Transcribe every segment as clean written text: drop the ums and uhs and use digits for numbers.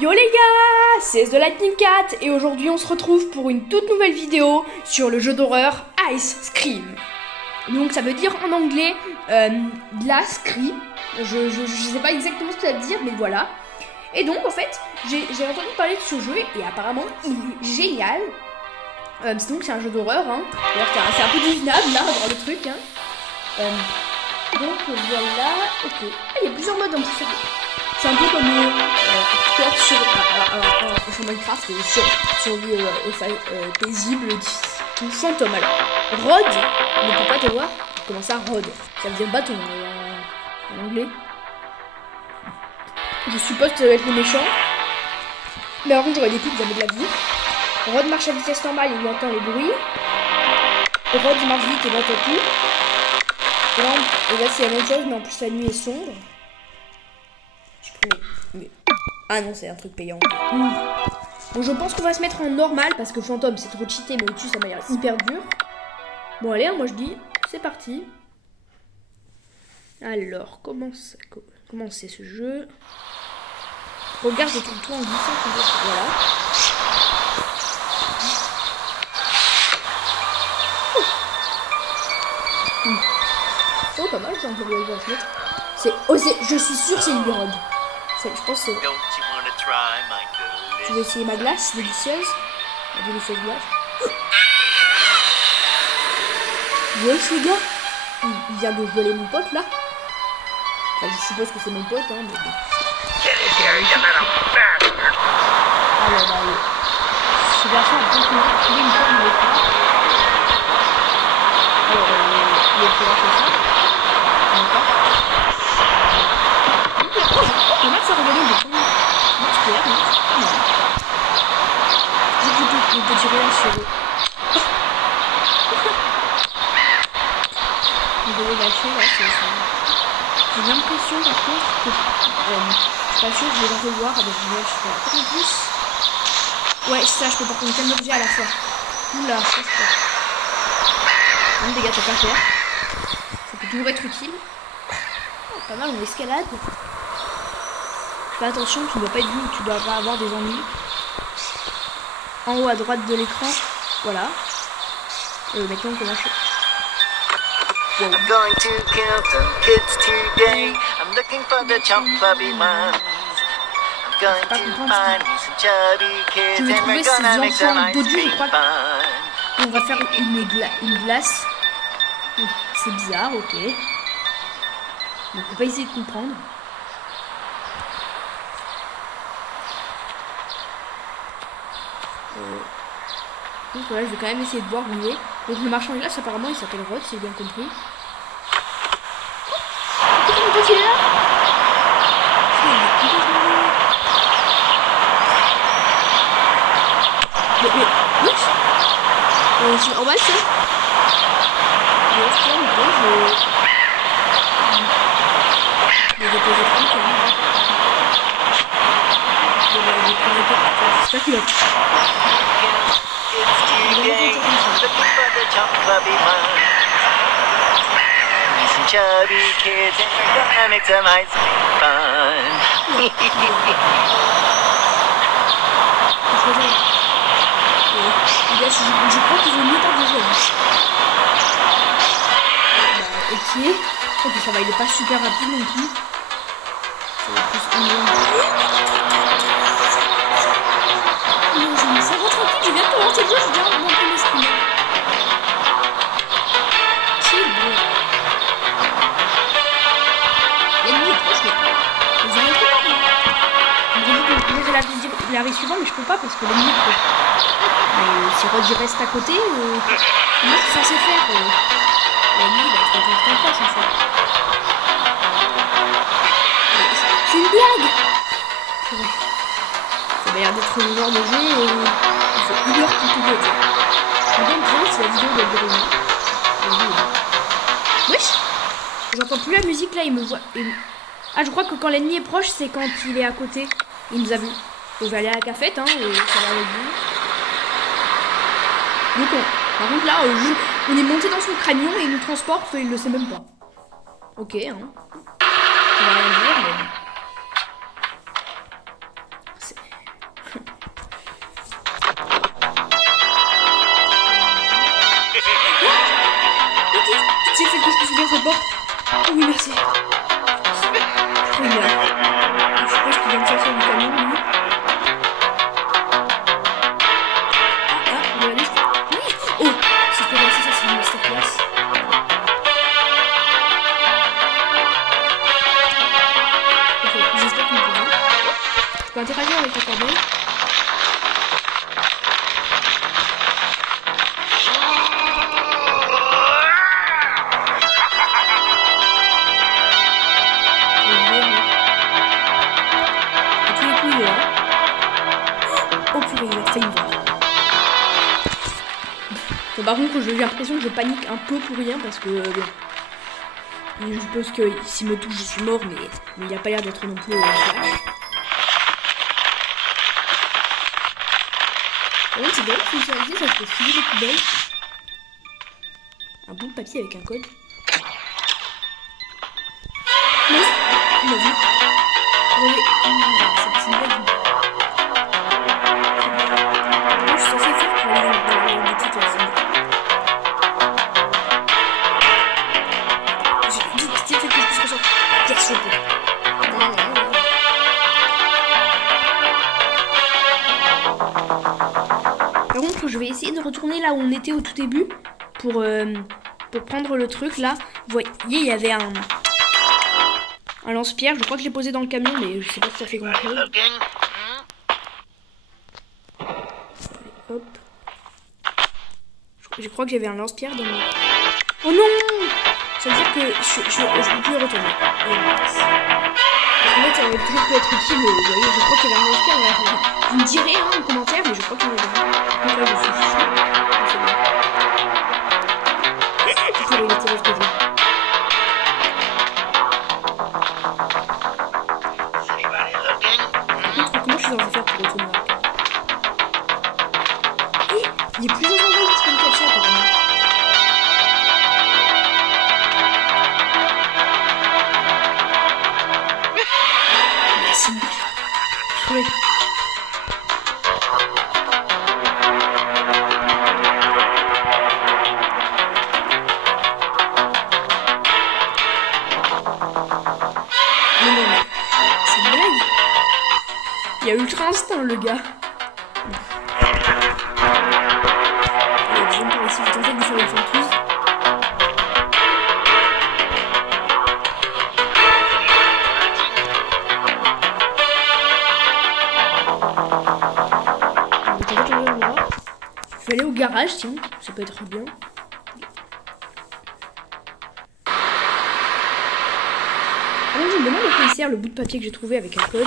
Yo les gars, c'est The Lightning Cat et aujourd'hui on se retrouve pour une toute nouvelle vidéo sur le jeu d'horreur Ice Scream. Donc ça veut dire en anglais glace cri. Je sais pas exactement ce que ça veut dire mais voilà. Et donc en fait j'ai entendu parler de ce jeu et apparemment il est génial. Donc c'est un jeu d'horreur hein. C'est un peu devinable là dans le truc hein. Donc voilà, ok. Ah, il y a plusieurs modes en plus. C'est un peu comme sur Minecraft, survie paisible, ou fantôme. Alors, Rod, ne peut pas te voir. Comment ça, Rod? Ça veut dire bâton en anglais. Je suppose que ça doit être le méchant. Mais par contre, j'aurais des coups, jamais de la vie. Rod marche à vitesse normale, il entend les bruits. Rod il marche vite, il entend tout. Et là, c'est la même chose, mais en plus la nuit est sombre. Mais... Ah non, c'est un truc payant. Bon, je pense qu'on va se mettre en normal parce que fantôme c'est trop cheaté, mais au-dessus ça m'a l'air hyper dur. Bon, allez, moi je dis, c'est parti. Alors, comment c'est ce jeu? Regarde tout le toit en glissant. Voilà. Oh, pas mal, j'ai un peu de la fenêtre. Je suis sûre que c'est une Rod. Je pense que c'est... Tu veux essayer ma glace délicieuse? La délicieuse glace. Ouais, ce gars, il vient de voler mon pote, là. Enfin, je suppose que c'est mon pote, hein, mais bon. Alors, bah, ce garçon a trouvé une forme de l'écran. Alors, il est pour faire ça. Comment ça revenait de ton musculaire, non? Je peux tirer là sur eux. On devait lâcher là, c'est ça. J'ai l'impression par contre que je suis pas sûre que je vais le revoir avec le lâche. En plus. Ouais, ça, je peux pas prendre qu'un objet à la fois. Oula, ça c'est pas. Même des gars, t'as pas faire. Ça peut toujours être utile. Oh, pas mal, on escalade. Fais attention, tu ne dois pas être vu ou tu dois pas avoir des ennuis. En haut à droite de l'écran, voilà. Maintenant on commence. Wow. I'm going to kill some kids today. I'm looking for the chubby ones. I'm going to find me some chubby kids and we're gonna make some ice cream fun. On va faire une glace. C'est bizarre, ok. On peut pas essayer de comprendre. Donc voilà, je vais quand même essayer de voir où il est. Donc le marchand de glace apparemment il s'appelle Rod, si j'ai bien compris. Pourquoi mon pote il est là? Mais oups. En bas c'est... J'espère qu'il va... Chubby kids and we're gonna make some ice cream fun. Je crois qu'ils ont mieux pas de jeu. Ok. Ok, ça va, il est pas super rapide non plus. Ça va plus ça va tranquille, je viens de commencer le jeu, je viens de monter l'esprit. Chill, bon. L'ennemi est proche, mais ils arrivent pas. Il arrive suivant, mais je peux pas parce que l'ennemi est proche. Mais si Rod reste à côté, comment c'est censé faire l'ennemi va être très proche en fait. C'est une blague. Ça va l'air d'être le genre de jeu il faut 1 heure pour tout dire. Je me demande si la vidéo doit durer une heure. Wesh, j'entends plus la musique là, il me voit. Ah, je crois que quand l'ennemi est proche, c'est quand il est à côté. Il nous a vu. Donc je vais aller à la cafette, hein, ça va avec vous. Donc par contre là, on est monté dans son camion et il nous transporte, il le sait même pas. Ok, hein. On va rien dire, mais... la porte. Oh oui, merci. Trop bien. Je suppose qu'il vient de sortir du camion, lui. Il va aller. Oui. Oh, si je peux passer ça, c'est une masterclass. Ok, j'espère qu'on peut voir. Je peux interagir avec la corbeille. Bon, par contre, j'ai l'impression que je panique un peu pour rien parce que bon, je suppose que s'il me touche, je suis mort, mais il n'y a pas l'air d'être non plus flash. Par contre, c'est bien fonctionnalité, ça peut filer les poubelles. Un bout de papier avec un code. Non, il m'a vu. Attendez, c'est une blague. Moi, je suis censée faire pour aller dans la boutique là, c'est Par contre, je vais essayer de retourner là où on était au tout début pour prendre le truc là. Vous voyez, il y avait un lance-pierre. Je crois que je l'ai posé dans le camion, mais je sais pas si ça fait grand chose. Allez, hop. Je crois que j'avais un lance-pierre dans mon... Oh non! Ça veut dire que je peux plus y retourner. En fait, ça aurait toujours pu être utile, vous voyez, je crois qu'il y avait un lance-pierre là. Vous me direz hein, en commentaire, mais je crois qu'il y en avait un. Donc là, je suis chaud. C'est pour les tirer ce que je veux. Comment je suis censée faire pour retourner là? Il y a plusieurs endroits qui se peuvent cacher apparemment. Merci. Ouais. Non, c'est une blague. Il y a ultra instinct le gars. Si vous tentez de faire une fantouze. Je vais aller au garage, tiens, ça peut être bien. Alors, je me demande à quoi il sert le bout de papier que j'ai trouvé avec un code.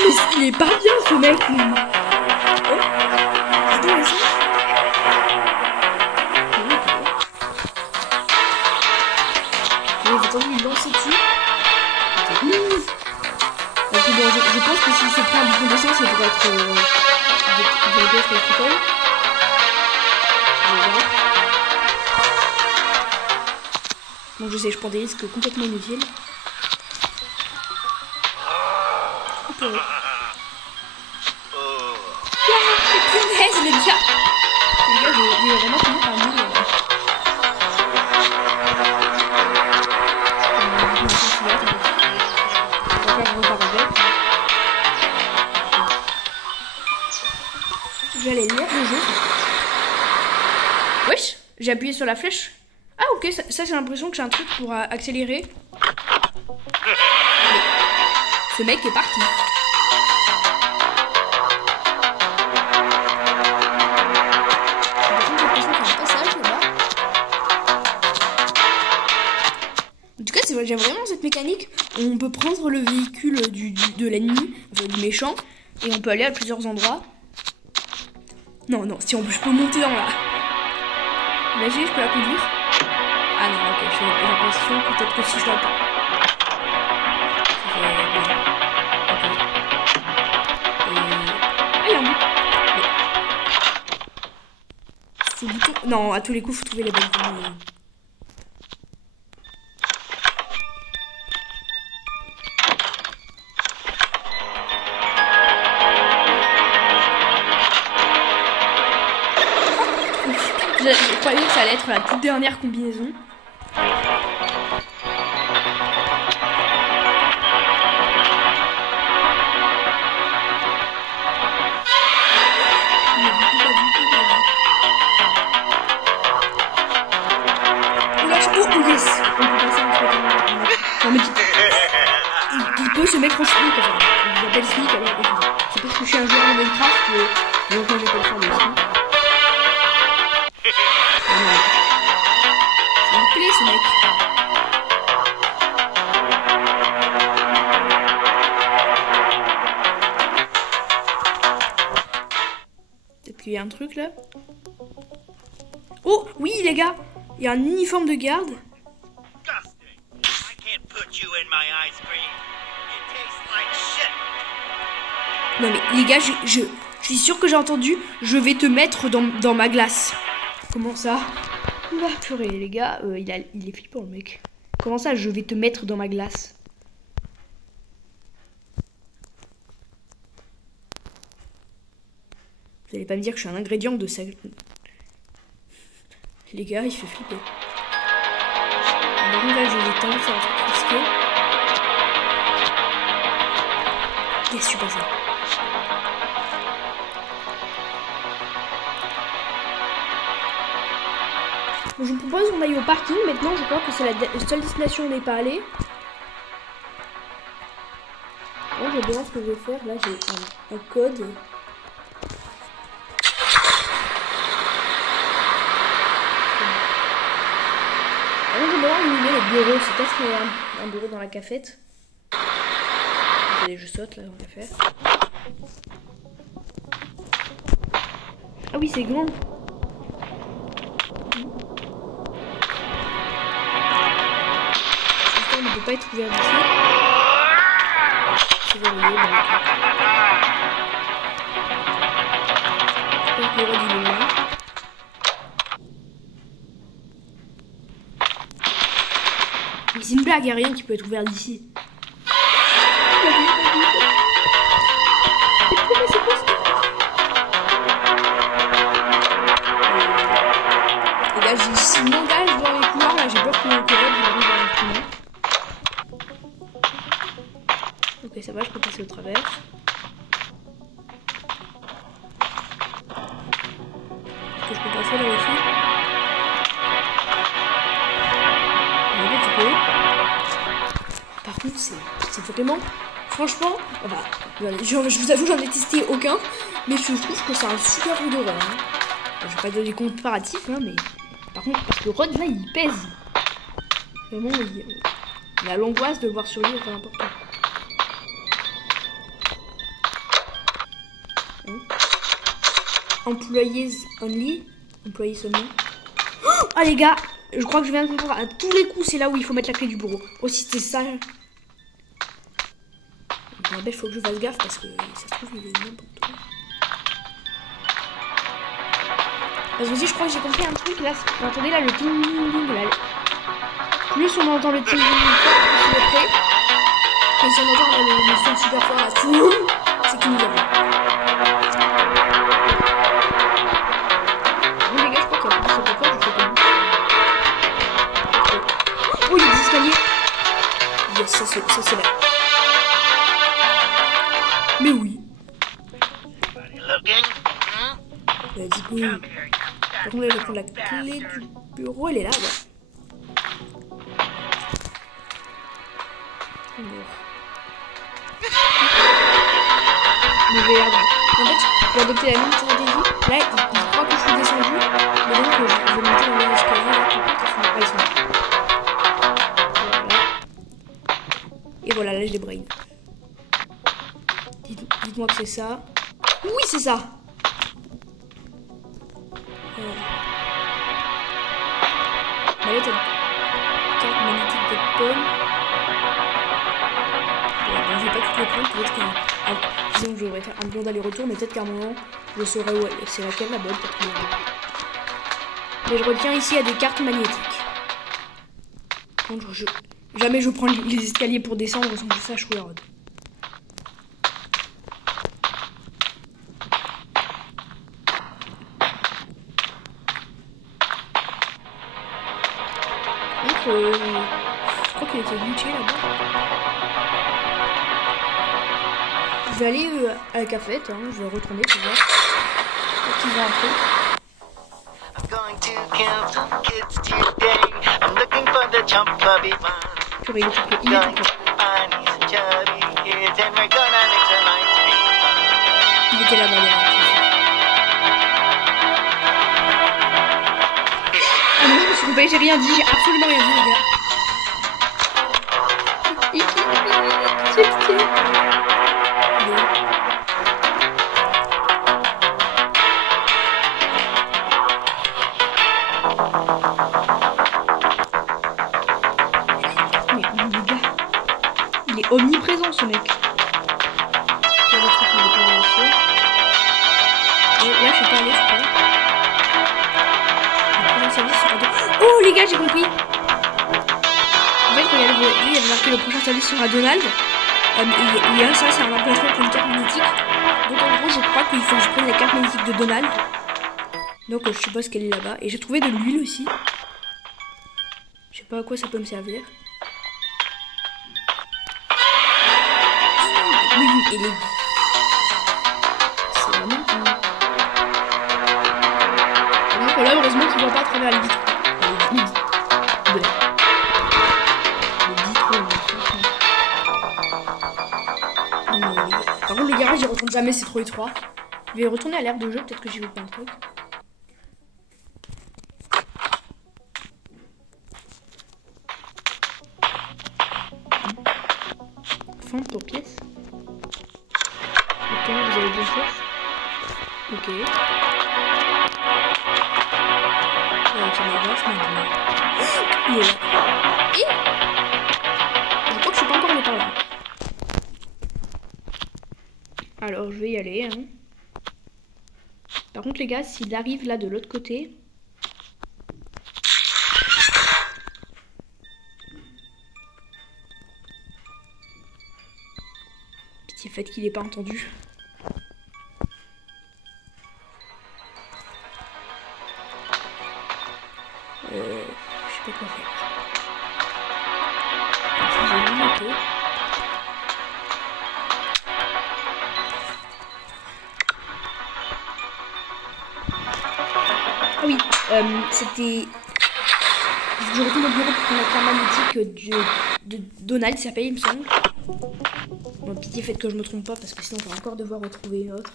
Mais il est pas bien ce mec. J'ai tenté de lui lancer dessus. Donc bon, je pense que s'il se prend un bouton d'essence, ça devrait être le coupole. Donc je sais, je prends des risques complètement inutiles. Punaise, il est déjà... Les gars, je vais vraiment finir par mourir. Je vais aller lire le jeu. Wesh, j'ai appuyé sur la flèche. Ah ok, ça j'ai l'impression que j'ai un truc pour accélérer. Mais ce mec est parti. J'aime vraiment cette mécanique. On peut prendre le véhicule de l'ennemi, enfin, du méchant, et on peut aller à plusieurs endroits. Non, non, si je peux monter dans la... Imaginez, je peux la conduire. Ah non, ok, j'ai l'impression peut-être que si je l'entends. Ah, il y a un bout. Ce bouton... Non, à tous les coups, faut trouver les bonnes combinaisons. Je croyais que ça allait être la toute dernière combinaison. Oh yes! On peut passer non mais il peut se mettre en slip, enfin, il appelle slip alors c'est parce que je suis un joueur de Minecraft donc moi j'appelle ça le slip. Ça me plaît ce mec. Peut-être qu'il y a un truc là. Oh oui les gars! Il y a un uniforme de garde. Non mais les gars, je suis sûr que j'ai entendu. Je vais te mettre dans ma glace. Comment ça? Bah purée les gars, il est flippant le mec. Comment ça, je vais te mettre dans ma glace? Vous allez pas me dire que je suis un ingrédient de ça. Les gars, il fait flipper. Alors là, je vais tenter un truc risqué. Yes, je suis passé. Bon, je vous propose qu'on aille au parking. Maintenant, je crois que c'est la seule destination où on n'est pas allé. Bon, je verrai ce que je vais faire. Là, j'ai un code. On va voir où il est le bureau, c'est peut-être un bureau dans la cafette. Allez, je saute là, on va faire. Ah oui, c'est grand. Ça ne peut pas être ouvert d'ici. C'est verrouillé, donc. J'espère qu'il y aura du lumière. Mais c'est une blague, il n'y a rien qui peut être ouvert d'ici. Les gars, si je m'engage dans les couloirs, là, j'ai peur que mon collègue arrive dans les couloirs. Ok, ça va, je peux passer au travers. Est-ce que je peux passer là aussi? Par contre, c'est vraiment... Franchement, bah, je vous avoue, j'en ai testé aucun. Mais je trouve que c'est un super jeu d'horreur. Hein. Je vais pas donner comparatif, hein, mais... Par contre, parce que Rod, là, il pèse. Vraiment, il a l'angoisse de le voir sur lui, c'est important. Hein? Employees only. Employees only. Oh, les gars! Je crois que je viens de comprendre. À tous les coups, c'est là où il faut mettre la clé du bureau. Aussi, c'était ça. Il faut que je fasse gaffe parce que ça se trouve, il est n'importe où. Parce que aussi, je crois que j'ai compris un truc là. Vous entendez là le ting ding ding là. Plus on entend le ting ding ding fort, plus il est prêt. Et si on entend là, le son super fort là, c'est qu'il nous a vu. Bon, les gars, je crois qu'il y a plus de fort, je fais comme oh, il y a des escaliers. Yes, ça c'est là. Mais oui. Let's go. Par contre, là, je vais prendre la clé du bureau. Elle est là, ouais. Merde. En fait, pour adopter la même stratégie, là, il croit que je suis descendu. Mais donc, je vais monter dans les escaliers. Là, ils sont là. Voilà. Et voilà, là, je les braille. Dites-moi que c'est ça. Oui, c'est ça. Là, t'as une carte magnétique de Paul. Bon, je vais pas toutes les prendre. Peut-être qu'un... disons que je devrais faire un bon d'aller-retour, mais peut-être qu'à un moment, je saurai où elle est. C'est laquelle la bonne, peut-être. Mais je retiens ici, il y a des cartes magnétiques. Donc, jamais je prends les escaliers pour descendre sans que je sache où est Rod. je crois qu'il était glitché là-bas. Je vais aller à la cafette, hein. Je vais retourner pour voir. Peut-être qu'ils ont un truc. Purée, il est tout près. Il est tout près. Il était là-bas. Ah non, je me suis trompée, j'ai rien dit, j'ai absolument rien dit, les gars. J'ai pitié. Mais les gars, il est omniprésent ce mec. Quel autre truc, il est pas vérifié. Et là, je suis pas allée, je crois. Oh les gars, j'ai compris. En fait, regardez, lui, il y avait marqué le prochain service sera Donald. Il y a ça, c'est un emplacement pour une carte magnétique. Donc en gros, je crois qu'il faut que je prenne la carte magnétique de Donald. Donc je suppose qu'elle est là-bas. Et j'ai trouvé de l'huile aussi. Je sais pas à quoi ça peut me servir. Oui, il est... C'est vraiment... Donc là, heureusement qu'il ne voit pas à travers les vitres. Par contre, le garage, il retourne jamais, c'est trop étroit. Je vais retourner à l'aire de jeu, peut-être que j'y vais pas un truc. Fente pour pièce. Ok, vous avez deux choses. Ok. Il est là. Je crois que je suis pas encore allé par là. Alors je vais y aller. Hein. Par contre les gars, s'il arrive là de l'autre côté. Petit fait qu'il n'ait pas entendu. Je sais pas quoi faire. Ah oui, c'était... Je retourne au bureau pour prendre la carte magnétique de Donald, il s'appelle, il me semble. Bon, pitié, faites que je me trompe pas, parce que sinon on va encore devoir retrouver une autre.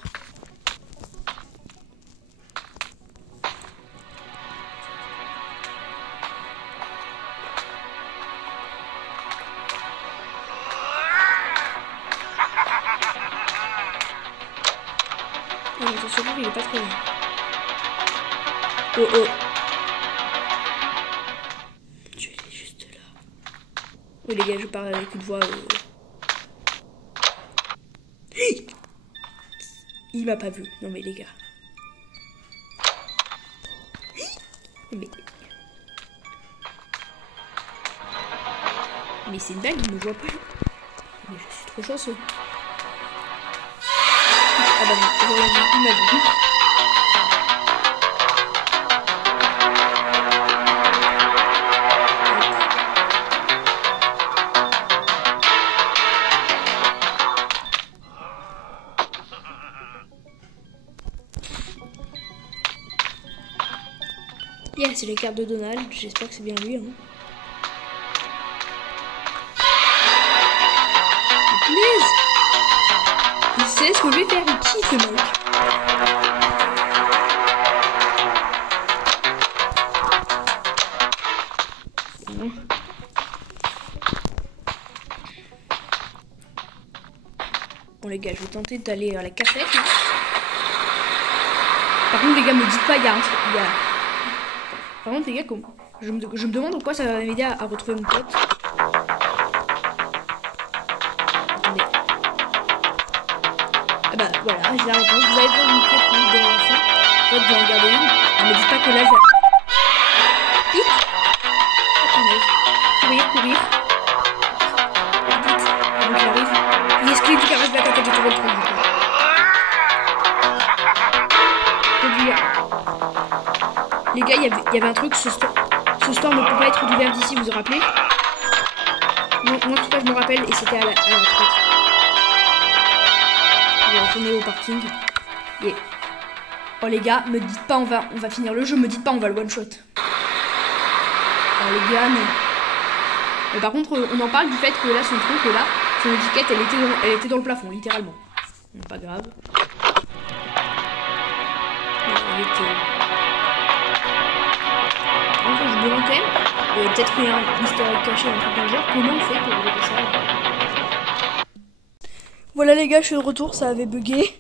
Oh, attention, il est pas très loin. Oh oh. Dieu, il est juste là. Oui les gars, je parle avec une voix... Il m'a pas vu. Non mais les gars. Mais c'est une blague, il me voit pas. Mais je suis trop chanceux. Ah bah non, il m'a vu. Yeah, c'est les cartes de Donald, j'espère que c'est bien lui. Hein. Please. Il sait ce que je vais faire, il kiffe le mec. Bon. Bon les gars, je vais tenter d'aller à la cafette. Là. Par contre les gars, me dites pas, il y a un truc. Par contre les gars, je me demande en quoi ça va m'aider à retrouver mon pote. Attendez. Ah bah voilà, j'ai la réponse. Vous avez besoin d'une clé pour libérer l'enfant. En fait, vous en regardez une. Ne me dites pas que là, Vite. Attendez. Courir. Vite. Donc j'arrive. Il est exclu du garage de la cafette, j'ai trouvé le truc. Les gars, il y avait un truc, ce Ce store ne peut pas être ouvert d'ici, vous vous rappelez? Moi, en tout cas, je me rappelle, et c'était à la retraite. On va retourner au parking. Et... Oh les gars, me dites pas on va finir le jeu, me dites pas on va le one shot. Oh les gars, non. Mais par contre, on en parle du fait que là, son truc, là, son étiquette, elle était dans le plafond, littéralement. Pas grave. Enfin, je me demande quand même, peut-être qu'il y a un historique caché, un truc dans le genre, comment on fait pour ouvrir ça? Voilà les gars, je suis de retour, ça avait bugué.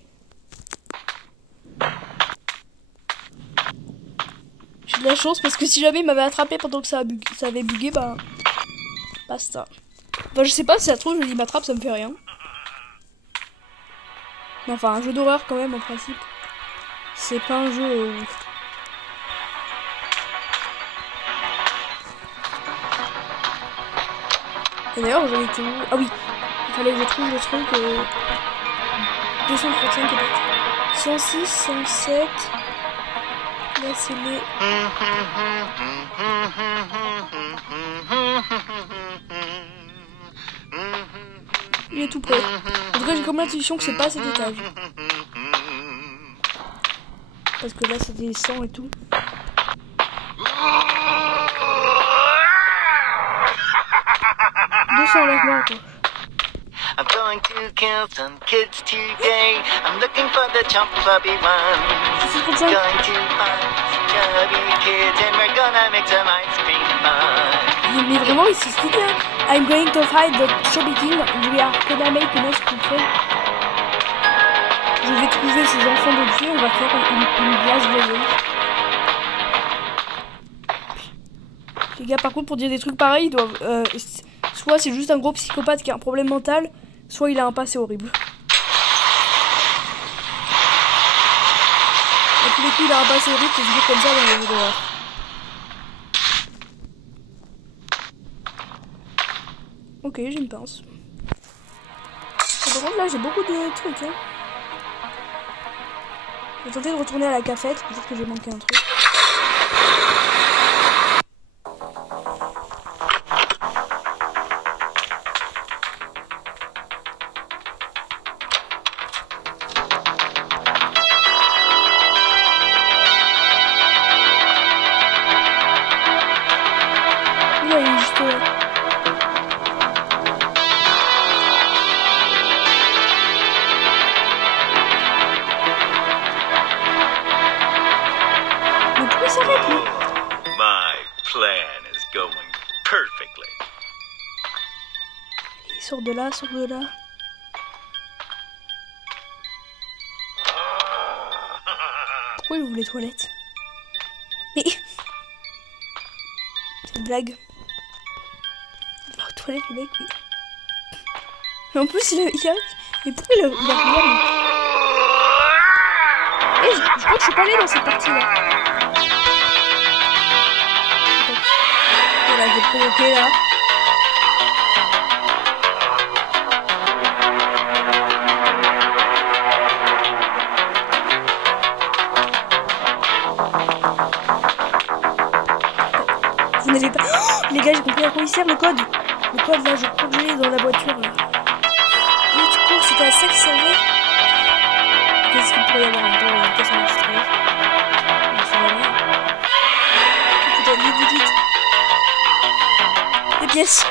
J'ai de la chance parce que si jamais il m'avait attrapé pendant que ça avait bugué, bah... basta. Enfin, je sais pas si ça se trouve, il m'attrape, ça me fait rien. Mais enfin, un jeu d'horreur quand même, en principe. C'est pas un jeu... Et d'ailleurs, j'en étais où? Ah oui, il fallait que je trouve le truc... 235 peut-être. 106, 107... Là, c'est les... Il est tout près. En tout cas, j'ai comme l'intuition que c'est pas à cet étage. Parce que là, c'est des 100 et tout. Là, quoi. I'm going to kill some kids today. I'm looking for the chubby ones. Going to find chubby kids and we're gonna make some ice cream fun. Mais vraiment, il s'explique. I'm going to find the chubby kids and we are gonna make an ice cream fun. Je vais trouver ces enfants de Dieu. On va faire une glace joyeuse. Les gars, par contre, pour dire des trucs pareils, ils doivent... soit c'est juste un gros psychopathe qui a un problème mental, soit il a un passé horrible. À tous les coups, il a un passé horrible, c'est toujours comme ça dans les jeux d'horreur. Ok, j'ai une pince. Par contre, là, j'ai beaucoup de trucs. Hein. Je vais tenter de retourner à la cafette, peut-être que j'ai manqué un truc. My plan is going perfectly. Sors de là, sors de là. Pourquoi il ouvre les toilettes? Mais... c'est une blague. Il va aux toilettes le mec, oui. Mais en plus il a... Mais pourquoi il a regardé? Eh, je crois que je suis pas allée dans cette partie là. Voilà, je vais provoquer là. Vous n'avez pas... Oh, les gars, j'ai compris à quoi il sert le code. Le code là, je crois que je l'ai dans la voiture là. Vite, cours, c'était à ça qu'il servait. Qu'est-ce qu'il pourrait y avoir en temps de caisse enregistrée? Je sais pas. Putain, vite, vite, vite. Les pièces.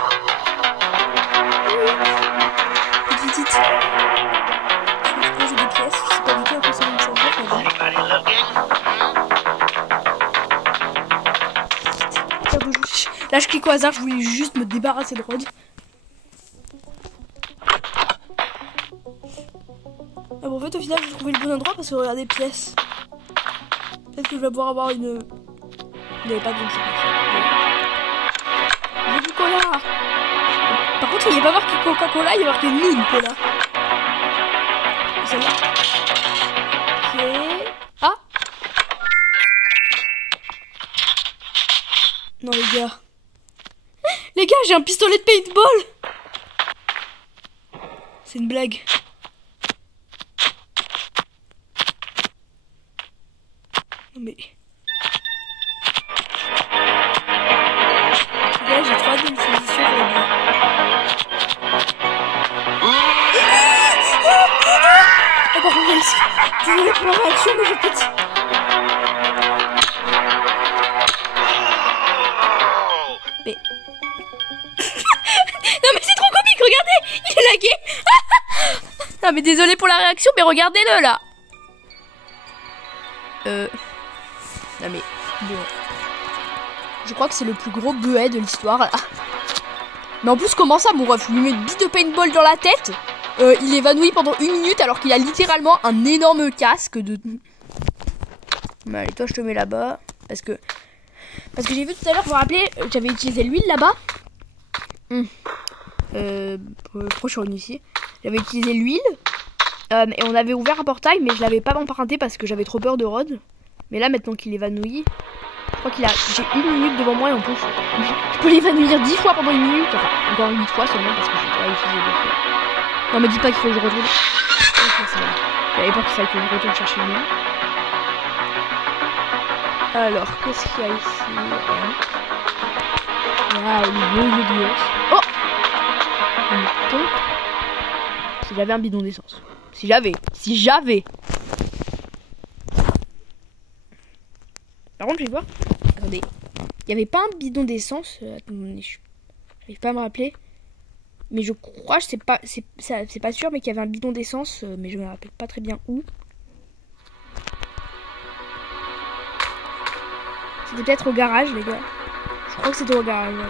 Vite, vite, vite. Je pense que j'ai des pièces. Je sais pas du tout à quoi ça va me servir. Là, je clique au hasard. Je voulais juste me débarrasser de Rod. Ah bon, en fait, au final, j'ai trouvé le bon endroit parce que regardez, pièces. Peut-être que je vais pouvoir avoir une... Il n'y avait pas de chose. J'ai du cola. Par contre, il n'y a pas marqué Coca-Cola, il y a marqué Mine Cola. Celle-là. Ok. Ah. Non, les gars. Les gars, j'ai un pistolet de paintball. C'est une blague. Non mais... Désolée pour la réaction, mais je pète. Mais... non mais c'est trop comique, regardez, il est lagué. Non mais désolé pour la réaction, mais regardez-le là. Non mais bon. Je crois que c'est le plus gros buet de l'histoire là. Mais en plus comment ça mon ref, lui met une bite de paintball dans la tête. Il évanouit pendant 1 minute alors qu'il a littéralement un énorme casque de... Mais allez toi je te mets là-bas. Parce que j'ai vu tout à l'heure, vous vous rappelez, j'avais utilisé l'huile là-bas. Prochain ici. J'avais utilisé l'huile. Et on avait ouvert un portail, mais je l'avais pas emprunté parce que j'avais trop peur de Rod. Mais là, maintenant qu'il évanouit, je crois qu'il a... J'ai 1 minute devant moi et en plus, je peux l'évanouir 10 fois pendant 1 minute. Enfin, encore 8 fois seulement parce que j'ai pas utilisé 2 fois. Non, me dis pas qu'il faut que je retourne. Ok, c'est bon. J'avais peur qu'il fallait que je retourne chercher le mien. Alors, qu'est-ce qu'il y a ici? Ah, une bonne glace. Oh! Une pompe. Si j'avais un bidon d'essence. Si j'avais. Par contre, je vais voir. Attendez. Il n'y avait pas un bidon d'essence. Attendez, j'arrive pas à me rappeler. Mais je crois, c'est pas sûr, mais qu'il y avait un bidon d'essence. Mais je me rappelle pas très bien où. C'était peut-être au garage, les gars. Je crois que c'était au garage. Ouais.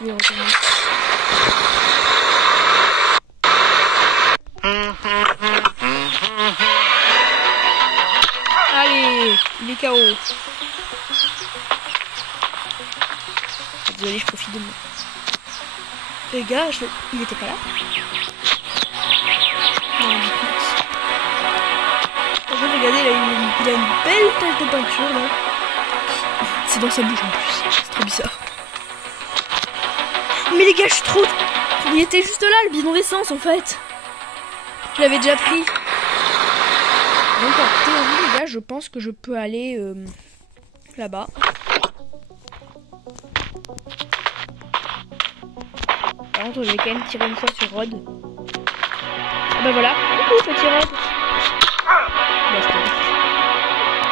Je vais retourner. Allez, il est KO. Désolé, je profite de moi. Les gars, il était pas là. Non, regardez, il a une belle tache de peinture là. C'est dans sa bouche en plus. C'est trop bizarre. Mais les gars, je suis trop... Il était juste là, le bidon d'essence en fait. Je l'avais déjà pris. Donc en théorie, les gars, je pense que je peux aller là-bas. Par contre, je vais quand même tirer une fois sur Rod. Ah bah voilà. Coucou, petit Rod.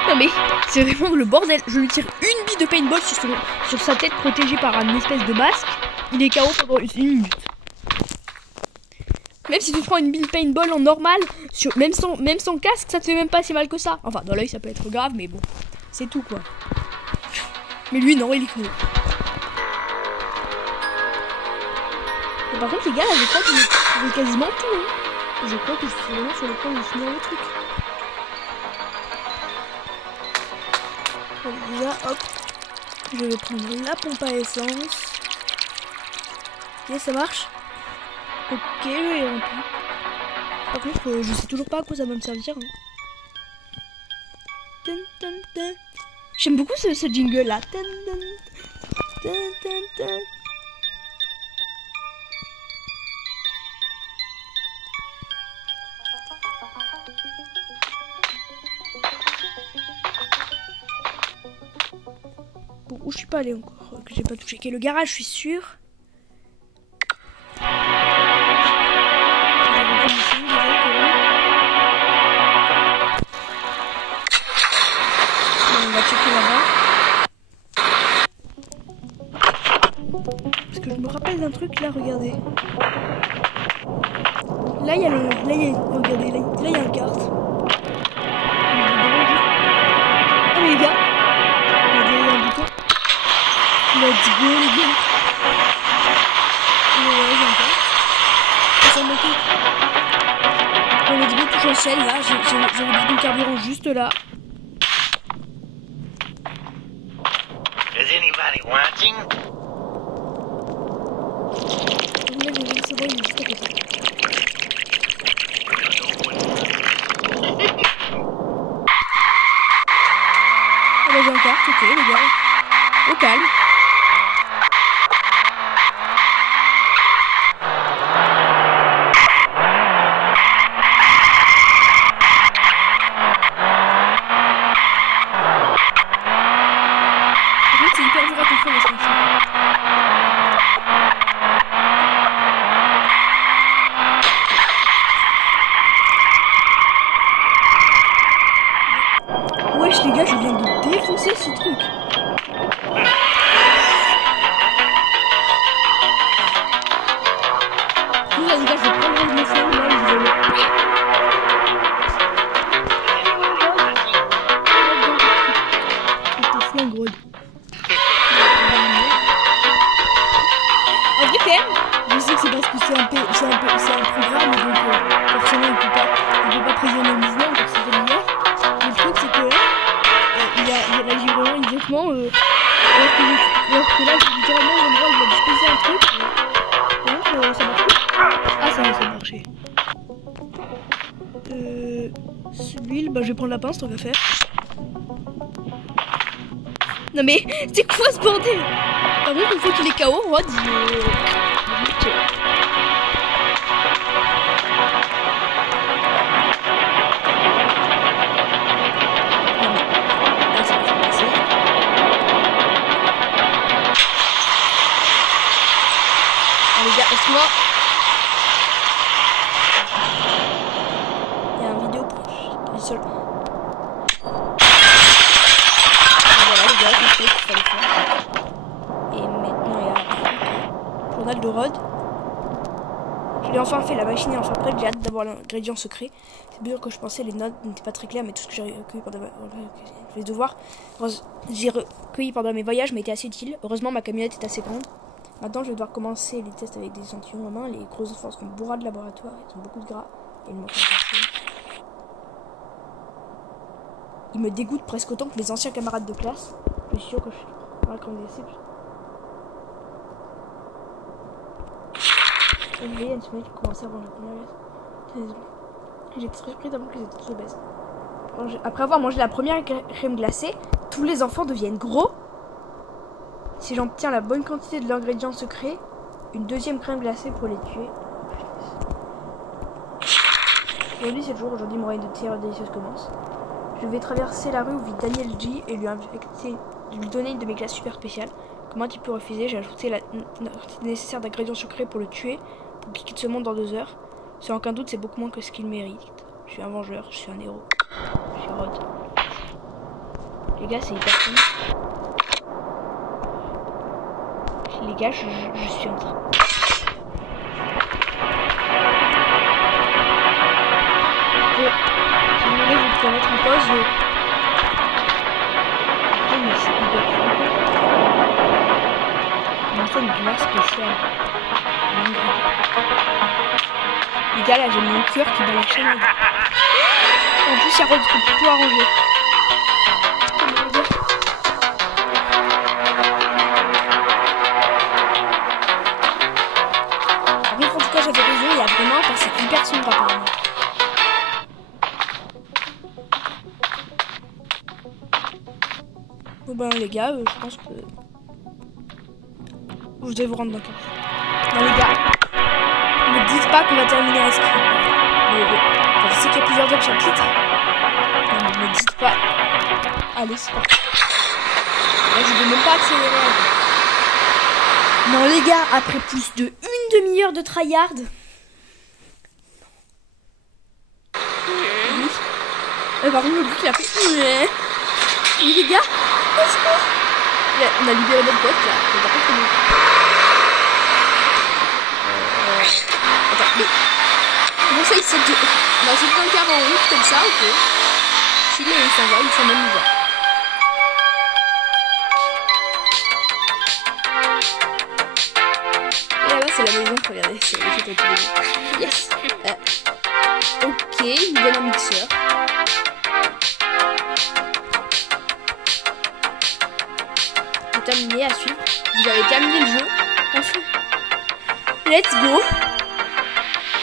Non mais, c'est vraiment le bordel. Je lui tire une bille de paintball sur sa tête protégée par un espèce de masque. Il est KO pendant 1 minute. Même si tu prends une bille paintball en normal, même sans casque, ça te fait même pas si mal que ça. Enfin, dans l'œil, ça peut être grave, mais bon. C'est tout, quoi. Mais lui, non, il est KO. Et par contre, les gars, je crois que j'ai quasiment tout. Hein. Je crois que je suis vraiment sur le point de finir le truc. Allez, déjà, hop. Je vais prendre la pompe à essence. Ok, ça marche. Ok, je vais remplir. Par contre, je sais toujours pas à quoi ça va me servir. Hein. Dun, dun, dun. J'aime beaucoup ce jingle là. Dun, dun, dun, dun, dun. Bon, où je suis pas allée encore, que j'ai pas touché. Ok, le garage, je suis sûre. On va checker là-bas. Parce que je me rappelle d'un truc là, regardez. Là il y a le. Regardez, là il y a une carte. Ah mais les gars, regardez, il y a un bouton. Let's go les gars. Ouais, j'ai une carte. Ça me tout. Bon, let's go, j'enchaîne là. J'ai le bouton de carburant juste là. Is anybody watching? C'est bon, il est juste à côté. Ah bah j'ai une carte, ok les gars. Au calme. C'est hyper dur à comprendre ce là les gars, je vais prendre mon flingue là, je vais... En vrai, quand même, je sais que c'est parce que c'est un programme, donc forcément il peut pas prévoir le mouvement, donc c'est familier. Mais le truc, c'est que là, il agit vraiment immédiatement, alors que là, littéralement, l'endroit où il va disposer un truc, donc ça marche plus. Ah, ça a marché. Celui-là, bah, je vais prendre la pince, tant qu'à faire. Non mais, c'est quoi ce bordel? Par contre, une fois qu'il est KO, Rod, il les gars, laisse-moi. Il y a un vidéo pour le seul. Voilà les gars, je sais qu'il fallait faire. Et maintenant il y a le journal de Rod. Je l'ai enfin fait, la machine est enfin prête, j'ai hâte d'avoir l'ingrédient secret. C'est bien que je pensais, les notes n'étaient pas très claires, mais tout ce que j'ai recueilli pendant les devoirs, j'ai recueilli pendant mes voyages m'a été assez utile. Heureusement ma camionnette est assez grande. Maintenant, je vais devoir commencer les tests avec des échantillons en main. Les grosses enfants sont bourrats de laboratoire, ils ont beaucoup de gras. Et ils me dégoûtent presque autant que mes anciens camarades de classe. Je suis sûr que je suis dans la crème glacée. Et vous voyez, Anne-Sophie qui commençait avant la première lettre. J'étais très surprise avant qu'ils étaient tous obèses. Après avoir mangé la première crème glacée, tous les enfants deviennent gros. Si j'obtiens la bonne quantité de l'ingrédient secret, une deuxième crème glacée pour les tuer. Aujourd'hui c'est le jour, aujourd'hui mon règne de terreur délicieuse commence. Je vais traverser la rue où vit Daniel G et lui donner une de mes glaces super spéciales. Comment tu peux refuser? J'ai ajouté la nécessaire d'ingrédients secrets pour le tuer, pour qu'il quitte ce monde dans 2 heures. Sans aucun doute c'est beaucoup moins que ce qu'il mérite. Je suis un vengeur, je suis un héros. Je suis Rod. Les gars c'est hyper cool. Les gars, je suis en train. Si vous voulez, vous pouvez mettre en pause. Oh, mais c'est hyper cool. On a fait une glace spéciale. Les gars, là, j'ai mon cœur qui bat la chaîne. En plus, il y a Rod qui est plutôt arrangé. C'est hyper sombre apparemment. Bon ben les gars, je pense que vous devez vous rendre compte. Non les gars, ne dites pas qu'on va terminer à ce je sais qu'il y a plusieurs autres chapitres. Non, mais ne dites pas. Allez, c'est parti. Là, je vais même pas accélérer. Non les gars, après plus de une demi-heure de tryhard. Par contre, le but il a fait. Oui, les gars, est-ce que. On a libéré notre pote là. Mais par contre, attends, mais. Comment ça il saute de. On va sauter un quart en route comme ça, ok. Si il s'en va, il s'en même nous voir. Et là-bas, c'est la maison, regardez, c'est le fait au début. Yes! Ok, il nous donne un mixeur. Terminé à suivre. Vous avez terminé le jeu. Enfin. Let's go.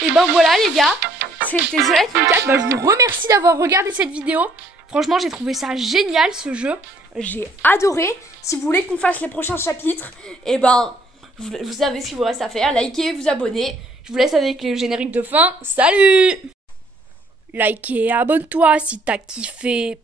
Et ben voilà les gars. C'était The Lightning Cat. Bah, je vous remercie d'avoir regardé cette vidéo. Franchement j'ai trouvé ça génial ce jeu. J'ai adoré. Si vous voulez qu'on fasse les prochains chapitres, et ben vous savez ce qu'il vous reste à faire. Likez, vous abonnez. Je vous laisse avec le générique de fin. Salut. Likez, abonne-toi si t'as kiffé.